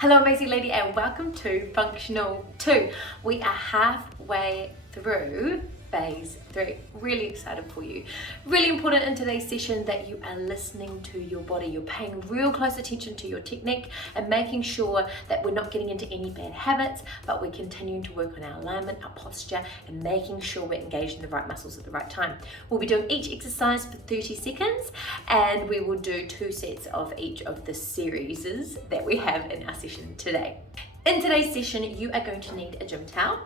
Hello amazing lady and welcome to Functional 2. We are halfway through phase 3. Really excited for you. Really important in today's session that you are listening to your body. You're paying real close attention to your technique and making sure that we're not getting into any bad habits, but we're continuing to work on our alignment, our posture, and making sure we're engaging the right muscles at the right time. We'll be doing each exercise for 30 seconds and we will do 2 sets of each of the series that we have in our session today. In today's session, you are going to need a gym towel.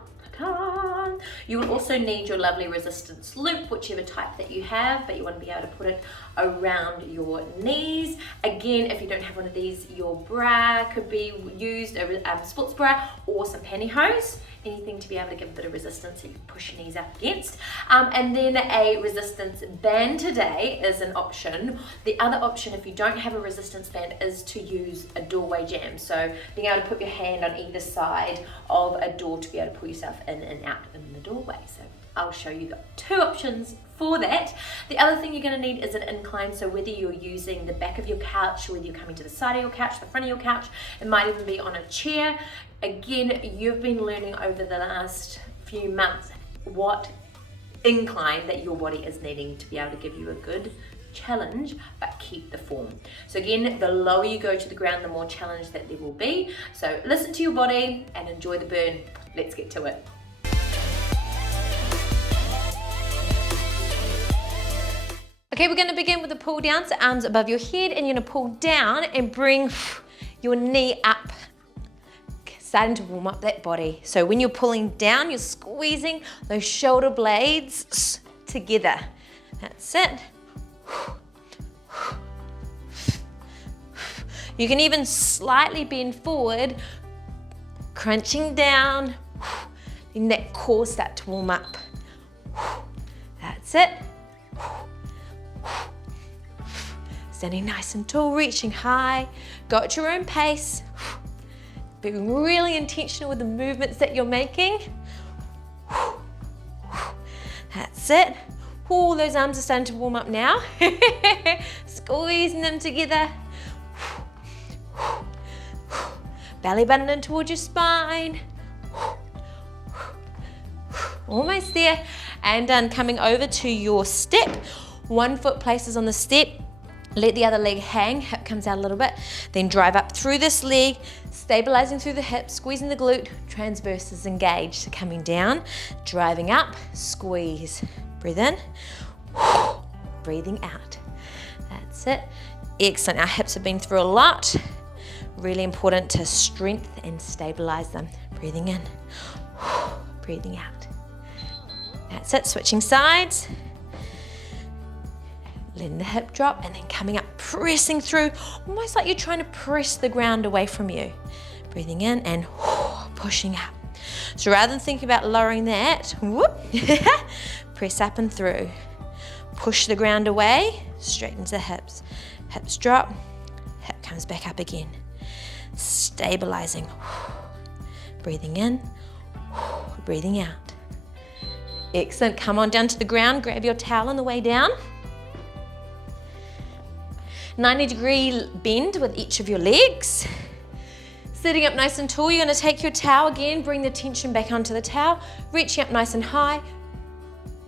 You will also need your lovely resistance loop, whichever type that you have, but you want to be able to put it around your knees. Again, if you don't have one of these, your bra could be used, a sports bra or some pantyhose, anything to be able to give a bit of resistance that you can push your knees up against. And then a resistance band today is an option. The other option, if you don't have a resistance band, is to use a doorway jam. So being able to put your hand on either side of a door to be able to pull yourself in and out in the doorway. So I'll show you the 2 options for that. The other thing you're going to need is an incline. So whether you're using the back of your couch, whether you're coming to the side of your couch, the front of your couch, it might even be on a chair. Again, you've been learning over the last few months what incline that your body is needing to be able to give you a good challenge but keep the form. So again, the lower you go to the ground, the more challenge that there will be. So listen to your body and enjoy the burn. Let's get to it. Okay, we're going to begin with the pull down, so arms above your head, and you're going to pull down and bring your knee up, starting to warm up that body. So when you're pulling down, you're squeezing those shoulder blades together. That's it. You can even slightly bend forward, crunching down, letting that core start to warm up. That's it. Standing nice and tall, reaching high, go at your own pace. Being really intentional with the movements that you're making. That's it. Oh, those arms are starting to warm up now. Squeezing them together. Belly button in towards your spine. Almost there. And done. Coming over to your step. 1 foot places on the step. Let the other leg hang, hip comes out a little bit, then drive up through this leg, stabilizing through the hip, squeezing the glute, transverses engaged. So coming down, driving up, squeeze, breathe in, breathing out. That's it. Excellent. Our hips have been through a lot. Really important to strengthen and stabilize them. Breathing in, breathing out. That's it. Switching sides. Letting the hip drop and then coming up, pressing through, almost like you're trying to press the ground away from you. Breathing in and pushing up. So rather than thinking about lowering that, whoop, press up and through. Push the ground away, straightens the hips. Hips drop, hip comes back up again. Stabilizing. Breathing in, breathing out. Excellent. Come on down to the ground, grab your towel on the way down. 90-degree bend with each of your legs. Sitting up nice and tall, you're going to take your towel again, bring the tension back onto the towel, reaching up nice and high.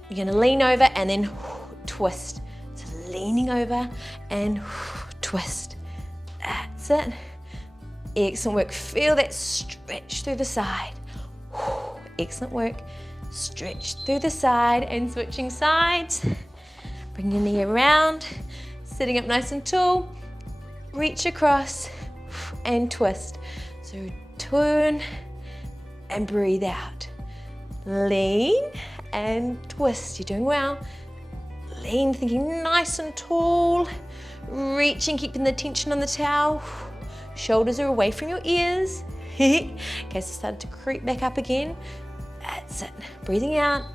You're going to lean over and then twist. So leaning over and twist. That's it. Excellent work. Feel that stretch through the side. Excellent work. Stretch through the side and switching sides. Bring your knee around. Sitting up nice and tall, reach across and twist. So turn and breathe out. Lean and twist. You're doing well. Lean, thinking nice and tall. Reaching, keeping the tension on the towel. Shoulders are away from your ears. In case it started to creep back up again. That's it. Breathing out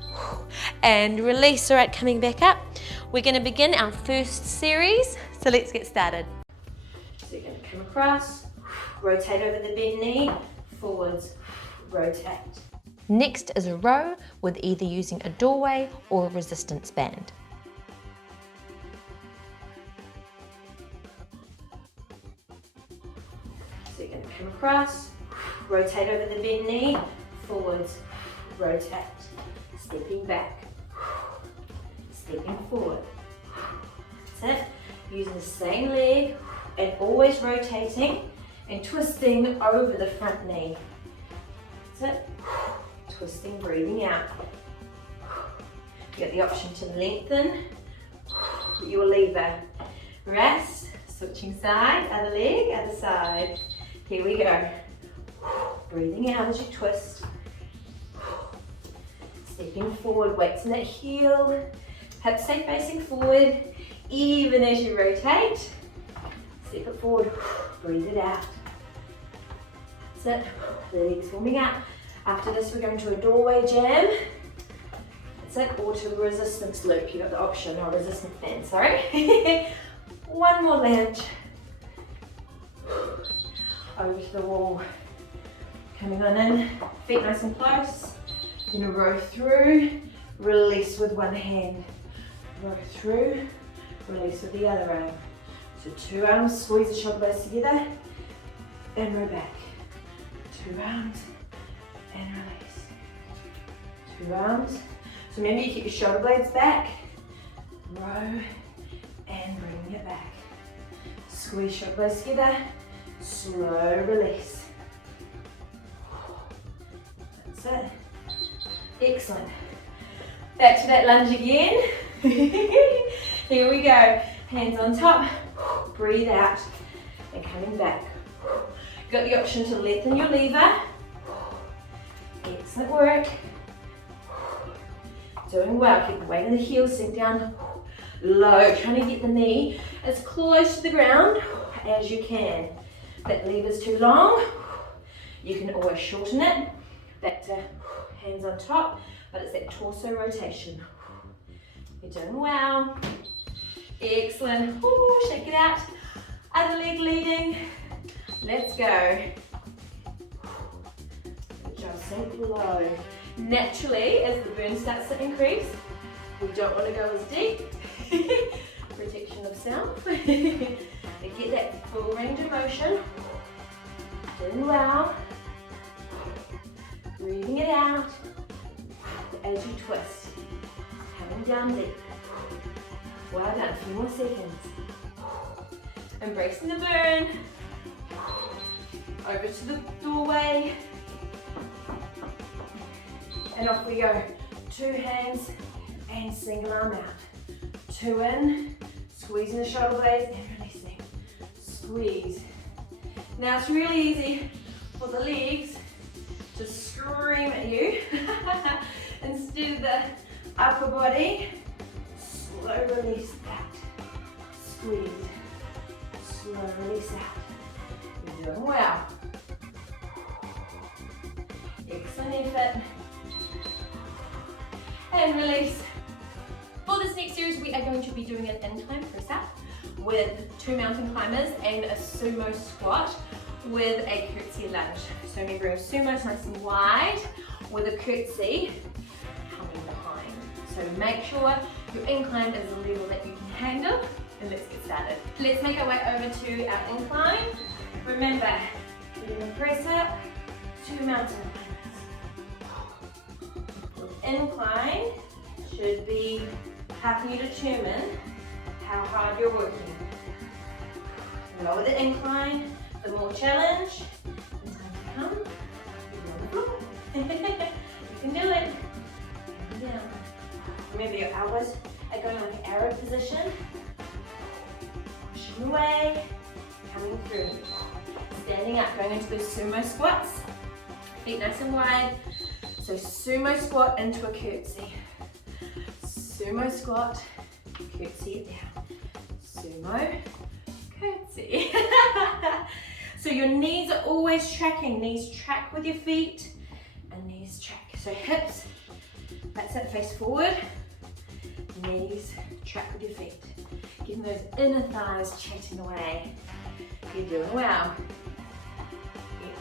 and release. All right, coming back up. We're going to begin our first series. So let's get started. So you're going to come across, rotate over the bent knee, forwards, rotate. Next is a row with either using a doorway or a resistance band. So you're going to come across, rotate over the bent knee, forwards, rotate, stepping back, stepping forward. That's it. Using the same leg and always rotating and twisting over the front knee. That's it. Twisting, breathing out. You got the option to lengthen your lever. Rest, switching side, other leg, other side. Here we go. Breathing out as you twist. Stepping forward, weights in that heel. Hips stay facing forward, even as you rotate. Step it forward, breathe it out. That's it, the legs warming up. After this, we're going to a doorway jam. That's it, or to a resistance loop. You've got the option, or resistance band, sorry. One more lunge. Over to the wall. Coming on in, feet nice and close. Then a row through, release with one hand. Row through, release with the other arm. So 2 arms, squeeze the shoulder blades together, and row back. 2 arms, and release. 2 arms. So remember, you keep your shoulder blades back, row, and bring it back. Squeeze shoulder blades together, slow release. That's it. Excellent. Back to that lunge again. Here we go. Hands on top, breathe out, and coming back. You've got the option to lengthen your lever. Excellent work. Doing well. Keep the weight in the heels, sink down low, trying to get the knee as close to the ground as you can. If that lever's too long, you can always shorten it. Back to hands on top, but it's that torso rotation. You're doing well. Excellent. Ooh, shake it out. Other leg leading. Let's go. Just sink low. Naturally, as the burn starts to increase, we don't want to go as deep. Protection of self. But get that full range of motion. Doing well. Breathing it out as you twist. Coming down deep. Well done, a few more seconds. Embracing the burn. Over to the doorway. And off we go. 2 hands and single arm out. 2 in, squeezing the shoulder blades and releasing. Squeeze. Now it's really easy for the legs to scream at you instead of the upper body. Slow release out. Squeeze. Slow release out. You're doing well. Excellent effort. And release. For this next series, we are going to be doing an incline press-up with 2 mountain climbers and a sumo squat with a curtsy lunge. So remember, a sumo is nice and wide with a curtsy coming behind. So make sure your incline is a level that you can handle, and let's get started. Let's make our way over to our incline. Remember, doing a press-up, 2 mountain climbers. Incline should be helping you determine how hard you're working. The lower the incline, the more challenge. The time to come, you can do it. Down. Remember, your elbows are going like an arrow position. Pushing away, coming through. Standing up, going into those sumo squats. Feet nice and wide. So sumo squat into a curtsy. Sumo squat, curtsy it down. Sumo, curtsy. So your knees are always tracking. Knees track with your feet and knees track. So hips, that's it, face forward. Knees track with your feet. Getting those inner thighs chatting away. You're doing well.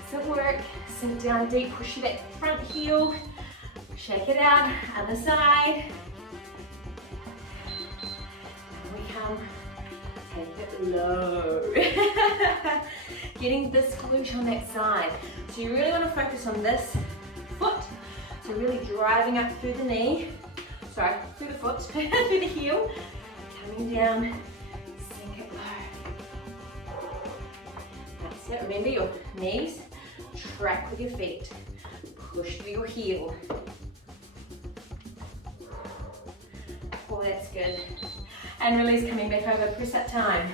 Excellent work. Sink down deep, push that front heel. Shake it out, other side. And we come, take it low. getting this glute on that side. So you really want to focus on this foot. So really driving up through the knee, through the foot, through the heel, coming down, sink it low. That's it. Remember your knees track with your feet. Push through your heel. Oh, that's good. And release, coming back over, press up time.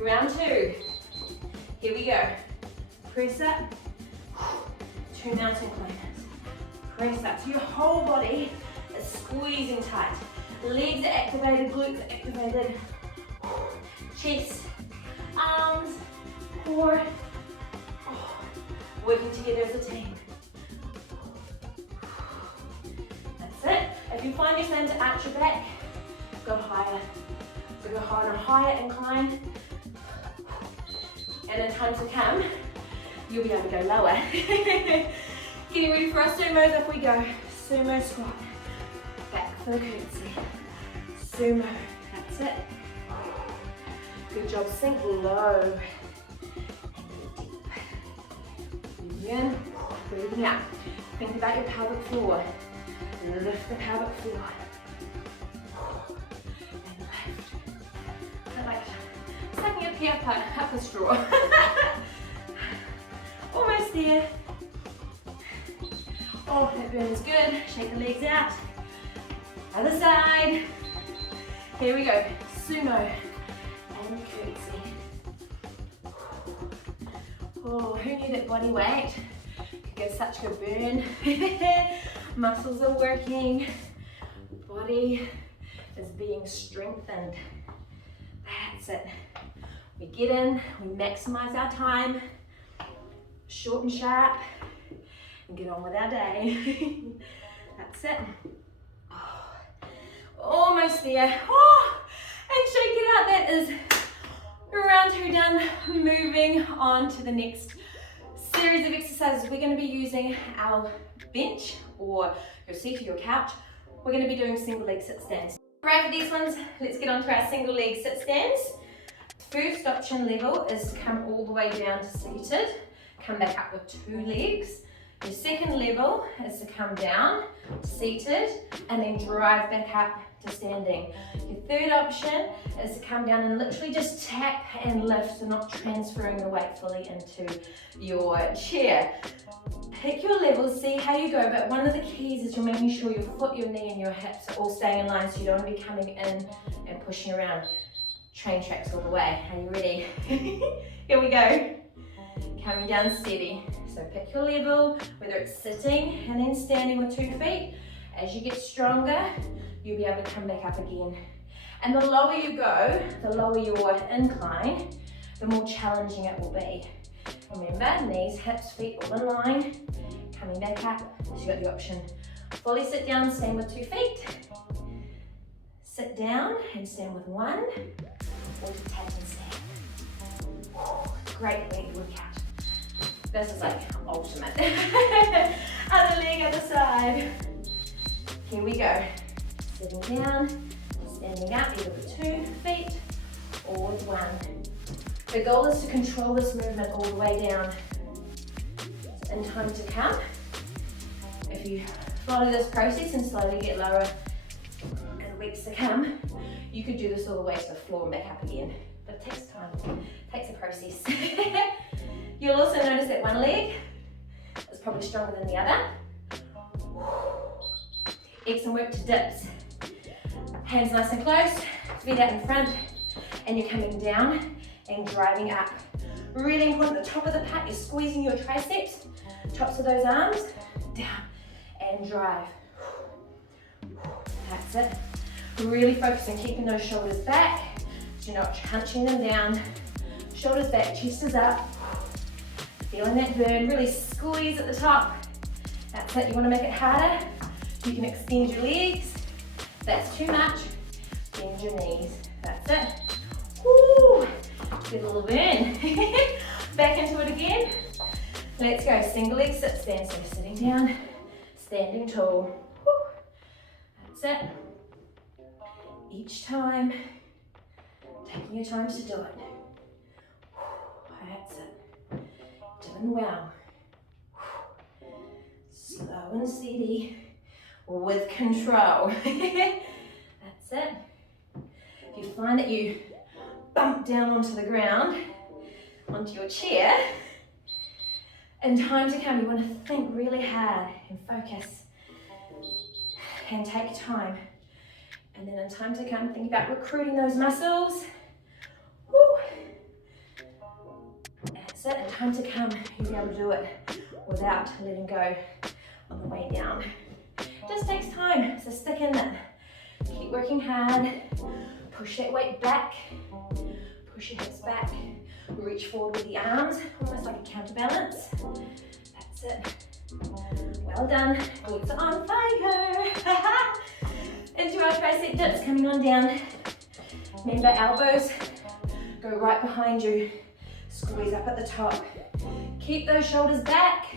Round 2. Here we go. Press up, 2 mountain climbers. Press up. So your whole body is squeezing tight. Legs are activated, glutes are activated. Chest, arms, core. Working together as a team. That's it. If you find you're starting to arch your back, go higher. So go higher on a higher incline. And in time to come, you'll be able to go lower. Getting ready for our sumos, up we go. Sumo squat. Back for the curtsy. Sumo. That's it. Good job. Sink low. Breathing in, breathing out. Think about your pelvic floor. Lift the pelvic floor. And lift. I like sucking a pear up a straw. Almost there. Oh, that burn is good. Shake the legs out. Other side. Here we go. Sumo and curtsy. Oh, who knew that body weight could give such good burn? Muscles are working. Body is being strengthened. That's it. We get in, we maximize our time, short and sharp, and get on with our day. That's it. Oh, almost there. Oh, and shake it out. That is round 2 done. Moving on to the next series of exercises. We're going to be using our bench or your seat or your couch. We're going to be doing single leg sit stands. Right, for these ones, let's get on to our single leg sit stands. First option level is to come all the way down to seated. Come back up with 2 legs. Your second level is to come down, seated, and then drive back up to standing. Your third option is to come down and literally just tap and lift, so not transferring the weight fully into your chair. Pick your levels, see how you go, but one of the keys is you're making sure your foot, your knee, and your hips are all staying in line, so you don't want to be coming in and pushing around. Train tracks all the way. Are you ready? Here we go. Coming down steady. So pick your level, whether it's sitting and then standing with 2 feet. As you get stronger, you'll be able to come back up again. And the lower you go, the lower your incline, the more challenging it will be. Remember, knees, hips, feet all in line. Coming back up, so you've got the option. Fully sit down, stand with 2 feet. Sit down and stand with 1, or to tap and stand. Great leg workout. This is like ultimate. Other leg, other side. Here we go. Sitting down, standing up, either with 2 feet or with 1. The goal is to control this movement all the way down. In time to come, if you follow this process and slowly get lower in the weeks to come, you could do this all the way to the floor and back up again. But it takes time, it takes a process. You'll also notice that one leg is probably stronger than the other. Excellent work to dips. Hands nice and close, feet out in front, and you're coming down and driving up. Really important, at the top of the pack, you're squeezing your triceps, tops of those arms, down, and drive. That's it. Really focus on keeping those shoulders back, so you're not hunching them down. Shoulders back, chest is up. Feeling that burn, really squeeze at the top. That's it, you want to make it harder. You can extend your legs. If that's too much, bend your knees. That's it. Woo! Get a little burn. Back into it again. Let's go, single leg sit stand. So you're sitting down, standing tall. Woo. That's it. Each time, taking your time to do it. That's Doing well. Slow and steady with control. That's it. If you find that you bump down onto the ground, onto your chair, in time to come, you want to think really hard and focus and take time. And then in time to come, think about recruiting those muscles. Woo. That's it. In time to come, you'll be able to do it without letting go on the way down. It just takes time, so stick in it. Keep working hard. Push that weight back. Push your hips back. Reach forward with the arms, almost like a counterbalance. That's it. Well done. Glutes are on fire. Into our tricep dips, coming on down. Remember, elbows go right behind you. Squeeze up at the top. Keep those shoulders back.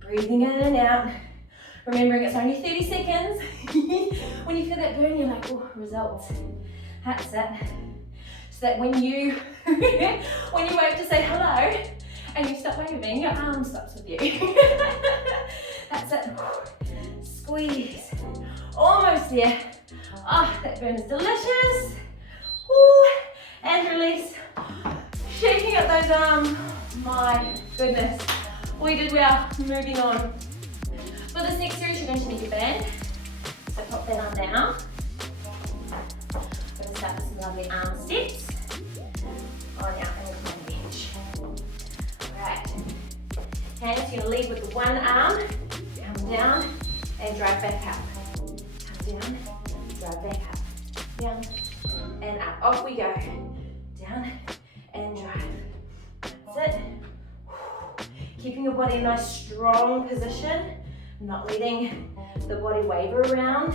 Breathing in and out. Remembering it's only 30 seconds. When you feel that burn, you're like, oh, results. That's it. So that when you wave to say hello and you stop waving, your arm stops with you. That's it. Squeeze. Almost there. Oh, that burn is delicious. Ooh. And release. Shaking up those arms. My goodness. We did well. Moving on. For this next series, you're going to need your band. So pop that on down. We're going to start with some lovely arm steps. On out and on the bench. Alright. Hands, you're going to lead with the one arm. Come down and drive back up. Come down, drive back up. Down and up. Off we go. Down and drive. That's it. Keeping your body in a nice strong position. Not letting the body waver around.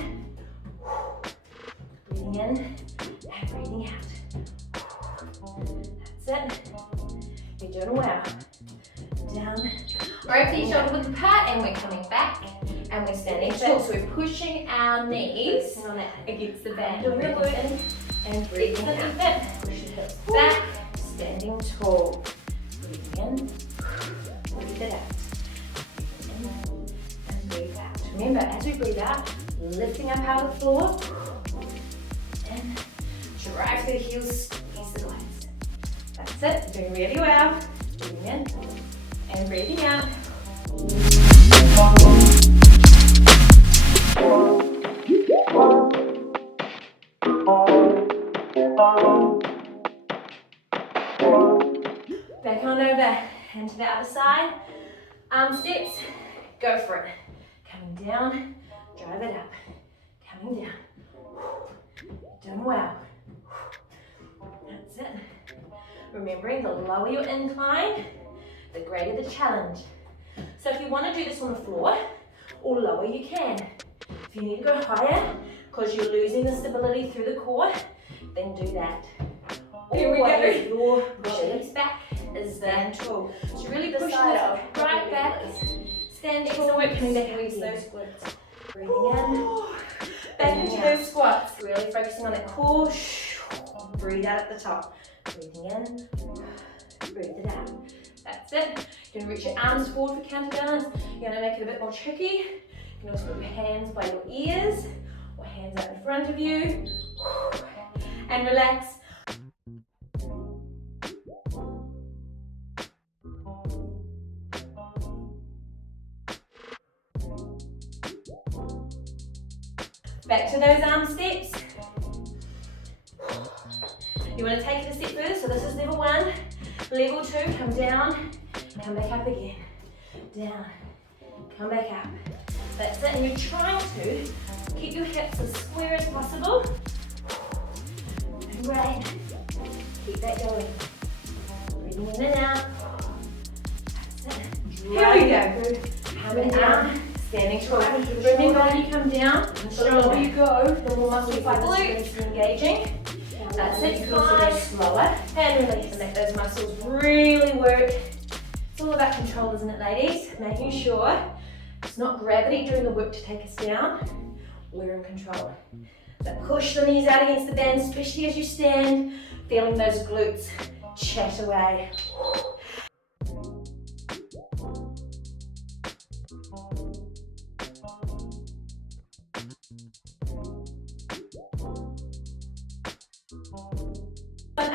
Breathing in and breathing out. That's it. You're doing well. Down. Alright, feet shoulder width apart, and we're coming back. And we're standing tall. So we're pushing our knees against the band. Doing the glute and breathing out. Push your hips back. Standing tall. Breathing in. Breathe it out. Breathe out. Remember, as we breathe out, lifting up out of the floor and drive through the heels, squeeze the legs. That's it. Doing really well. Breathing in and breathing out. Back on over and to the other side. Arm steps. Go for it. Coming down, drive it up. Coming down. Doing well. That's it. Remembering, the lower your incline, the greater the challenge. So if you want to do this on the floor or lower, you can. If you need to go higher because you're losing the stability through the core, then do that. Here we go. Your release back is stand tall. So really push this right back. Standing tall, coming back, release those squats. Breathing in, back into those squats. Really focusing on that core. Breathe out at the top. Breathing in, breathe it out. That's it. You're going to reach your arms forward for counterbalance. You're going to make it a bit more tricky. You can also put your hands by your ears or hands out in front of you. And relax. Back to those arm steps. You want to take it a step further, so this is level 1. Level 2, come down, come back up again. Down, come back up. That's it, and you're trying to keep your hips as square as possible. Great. Keep that going. Breathing in and out. That's it. Here we go. Coming down. Standing tall. Remember, when you come down, the lower you go, the more muscles like glutes are engaging. That's it. You can also go slower and release and let those muscles really work. It's all about control, isn't it, ladies? Making sure it's not gravity doing the work to take us down. We're in control. So push the knees out against the band, especially as you stand, feeling those glutes chat away.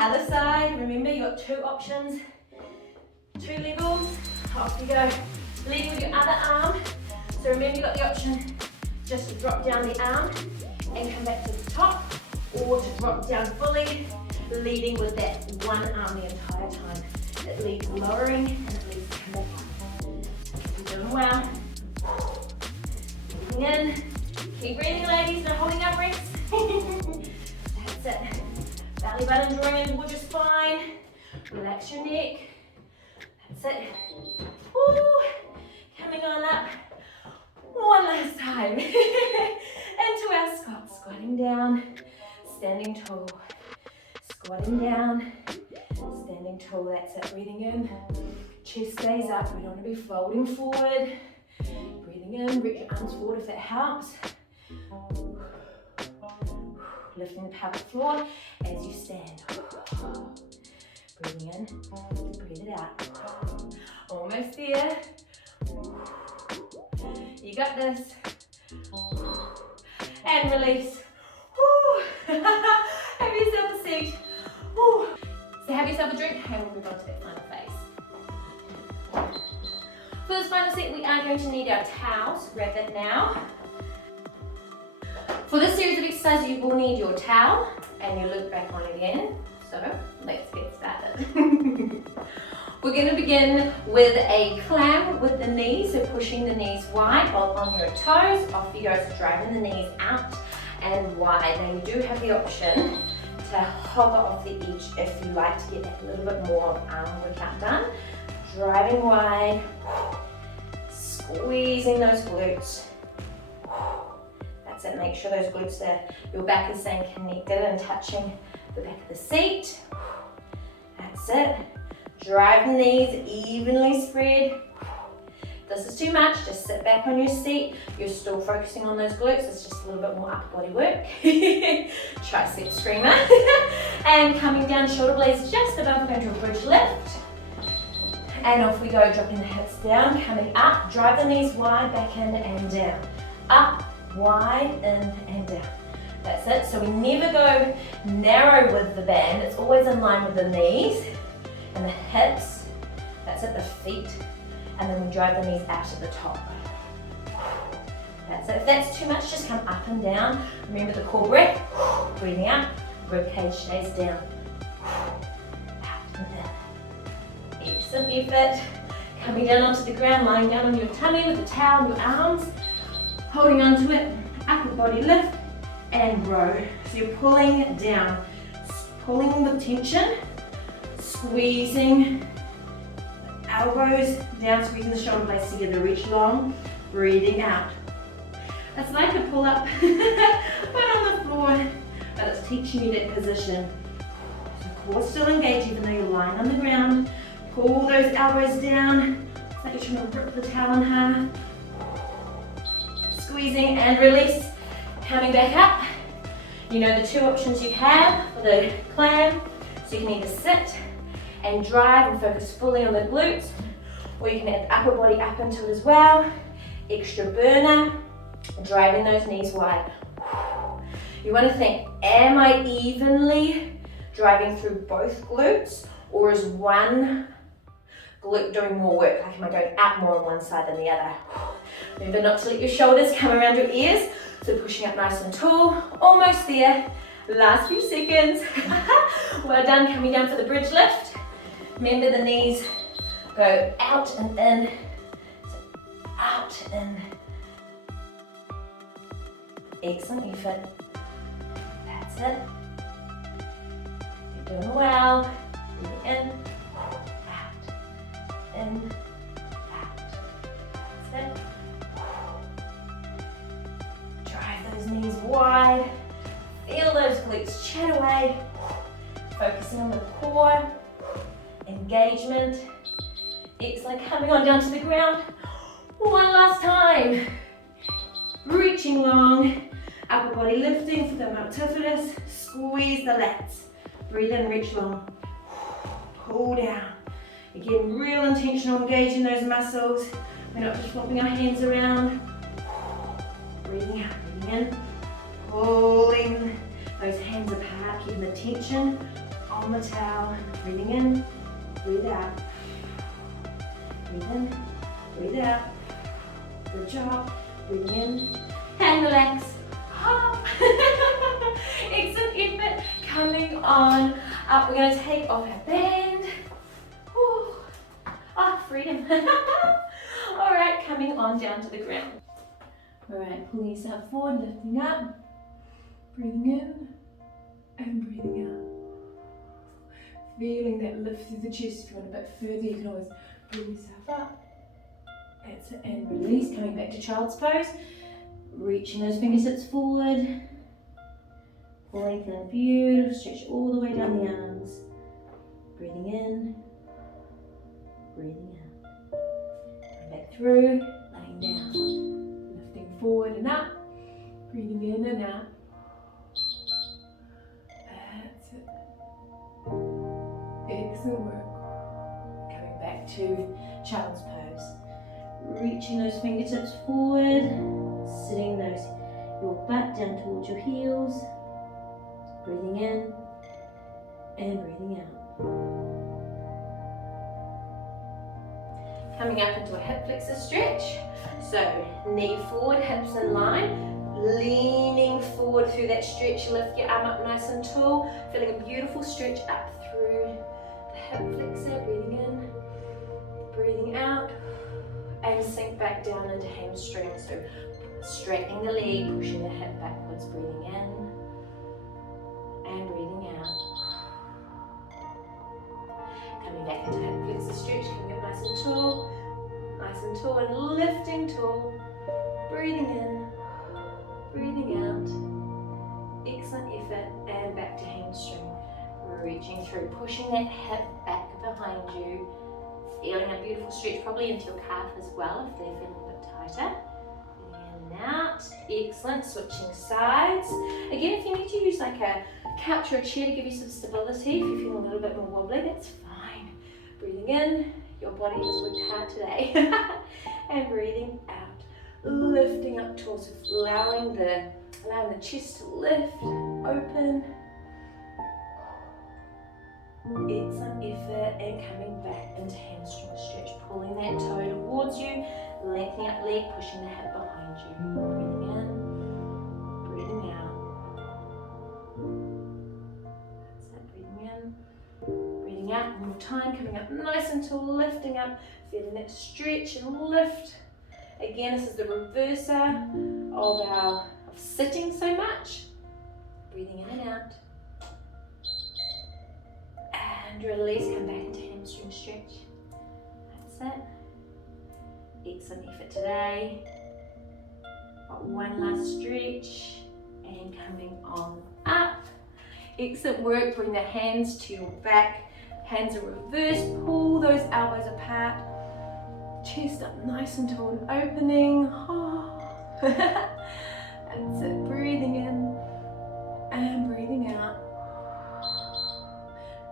other side. Remember, you've got 2 options, 2 levels. Off you go. Leading with your other arm. So remember, you've got the option just to drop down the arm and come back to the top, or to drop down fully, leading with that one arm the entire time. It leads lowering and it leads to come back. You're doing well. Breathing in. Keep breathing, ladies, no holding our breaths. That's it. Belly button drawing in towards your spine. Relax your neck. That's it. Woo. Coming on up. One last time. Into our squat. Squatting down, standing tall. Squatting down, standing tall. That's it. Breathing in. Chest stays up. We don't want to be folding forward. Breathing in. Reach your arms forward if that helps. Lifting the pelvic floor as you stand. Breathing in, breathe it out. Almost there. You got this. And release. Have yourself a seat. So have yourself a drink and we'll move on to that final phase. For this final set, we are going to need our towels. Grab that now. For this series of exercises, you will need your towel and your loop back on again. So let's get started. We're going to begin with a clam with the knees, so pushing the knees wide while on your toes. Off you go, so driving the knees out and wide. Now you do have the option to hover off the edge if you like to get a little bit more arm workout done. Driving wide, squeezing those glutes. That's it, make sure those glutes there, your back is staying connected and touching the back of the seat. That's it. Drive the knees evenly spread. If this is too much, just sit back on your seat. You're still focusing on those glutes. It's just a little bit more upper body work. Tricep screamer. And coming down, shoulder blades just above, going to a bridge lift. And off we go, dropping the hips down, coming up. Drive the knees wide, back in and down. Up, wide, in and down. That's it. So we never go narrow with the band. It's always in line with the knees and the hips. That's it, the feet. And then we drive the knees out to the top. That's it. If that's too much, just come up and down. Remember the core breath. Breathing out, rib cage stays down. Out and in. Excellent effort. Coming down onto the ground, lying down on your tummy with the towel and your arms. Holding onto it, upper body lift and row. So you're pulling down, pulling the tension, squeezing the elbows down, squeezing the shoulder blades together, reach long, breathing out. It's like a pull-up, but on the floor, but it's teaching you that position. So core still engaged even though you're lying on the ground. Pull those elbows down, it's like you're trying to rip the towel in half. Squeezing and release, coming back up. You know the 2 options you have for the clam, so you can either sit and drive and focus fully on the glutes, or you can add the upper body up into it as well. Extra burner, driving those knees wide. You want to think, am I evenly driving through both glutes, or is one glute doing more work? Like, am I going up more on one side than the other? Remember not to let your shoulders come around your ears, so pushing up nice and tall. Almost there. Last few seconds. Well done. Coming down for the bridge lift. Remember the knees go out and in. So out and in. Excellent effort. That's it. You're doing well. In, out, in, out. That's it. Drive those knees wide. Feel those glutes chat away. Focusing on the core. Engagement. Excellent. Coming on down to the ground. One last time. Reaching long. Upper body lifting for the multifidus. Squeeze the lats. Breathe in, reach long. Pull down. Again, real intentional engaging those muscles. We're not just flopping our hands around. Breathing out, breathing in. Pulling those hands apart, keeping the tension on the towel. Breathing in, breathe out. Breathe in, breathe out. Good job. Breathing in and relax. Excellent effort. Coming on up. We're going to take off our band. Whew. Oh, freedom. All right, coming on down to the ground. All right, pulling yourself forward, lifting up. Breathing in and breathing out. Feeling that lift through the chest. If you want a bit further, you can always pull yourself up. That's it, and release. Coming back to child's pose. Reaching those fingertips forward. Lengthen, beautiful. Stretch all the way down the arms. Breathing in, breathing out. Come back through, laying down. Lifting forward and up. Breathing in and out. That's it. Excellent work. Coming back to child's pose. Reaching those fingertips forward, sitting your butt down towards your heels. Breathing in and breathing out. Coming up into a hip flexor stretch. So knee forward, hips in line, leaning forward through that stretch. Lift your arm up nice and tall. Feeling a beautiful stretch up through the hip flexor. Breathing in, breathing out. And sink back down into hamstring. So straightening the leg, pushing the hip backwards, breathing in and breathing out. Coming back into hip flexor stretch, coming up nice and tall, and lifting tall. Breathing in, breathing out. Excellent effort, and back to hamstring. Reaching through, pushing that hip back behind you. Feeling a beautiful stretch, probably into your calf as well if they're feeling a bit tighter. In and out. Excellent. Switching sides. Again, if you need to use like a couch or a chair to give you some stability, if you're feeling a little bit more wobbly, that's fine. Breathing in. Your body has worked hard today. And breathing out. Lifting up towards, allowing the chest to lift, open. Excellent effort, and coming back into hamstring stretch, pulling that toe towards you, lengthening up leg, pushing the hip behind you. Breathing in, breathing out. That's it, breathing in, breathing out. One more time, coming up nice and tall, lifting up, feeling that stretch and lift. Again, this is the reverser of sitting so much. Breathing in and out. And release, come back into hamstring stretch. That's it. Excellent effort today. Got one last stretch and coming on up. Excellent work. Bring the hands to your back. Hands are reversed. Pull those elbows apart. Chest up nice and tall and opening. That's it. Breathing in and breathing out.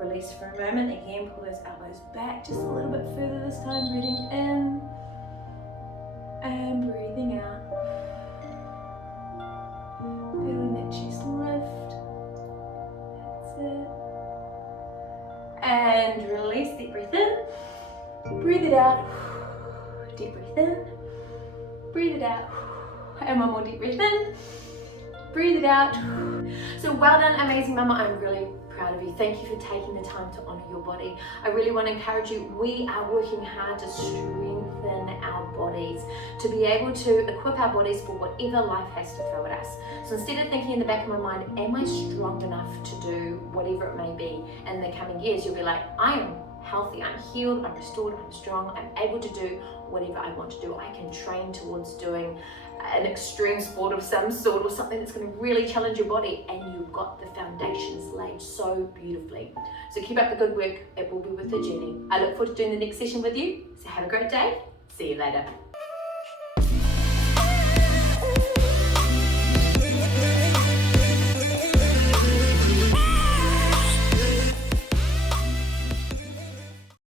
Release for a moment. Again, pull those elbows back just a little bit further this time. Breathing in and breathing out. Feeling that chest lift. That's it. And release. Deep breath in. Breathe it out. Deep breath in. Breathe it out. And one more deep breath in. Breathe it out. So well done, amazing mama. I'm really proud of you. Thank you for taking the time to honor your body. I really want to encourage you. We are working hard to strengthen our bodies, to be able to equip our bodies for whatever life has to throw at us. So instead of thinking in the back of my mind, am I strong enough to do whatever it may be in the coming years, you'll be like, I am healthy, I'm healed, I'm restored, I'm strong, I'm able to do whatever I want to do. I can train towards doing an extreme sport of some sort, or something that's going to really challenge your body, and you've got the foundations laid so beautifully. So keep up the good work. It will be worth the journey. I look forward to doing the next session with you. So have a great day. See you later.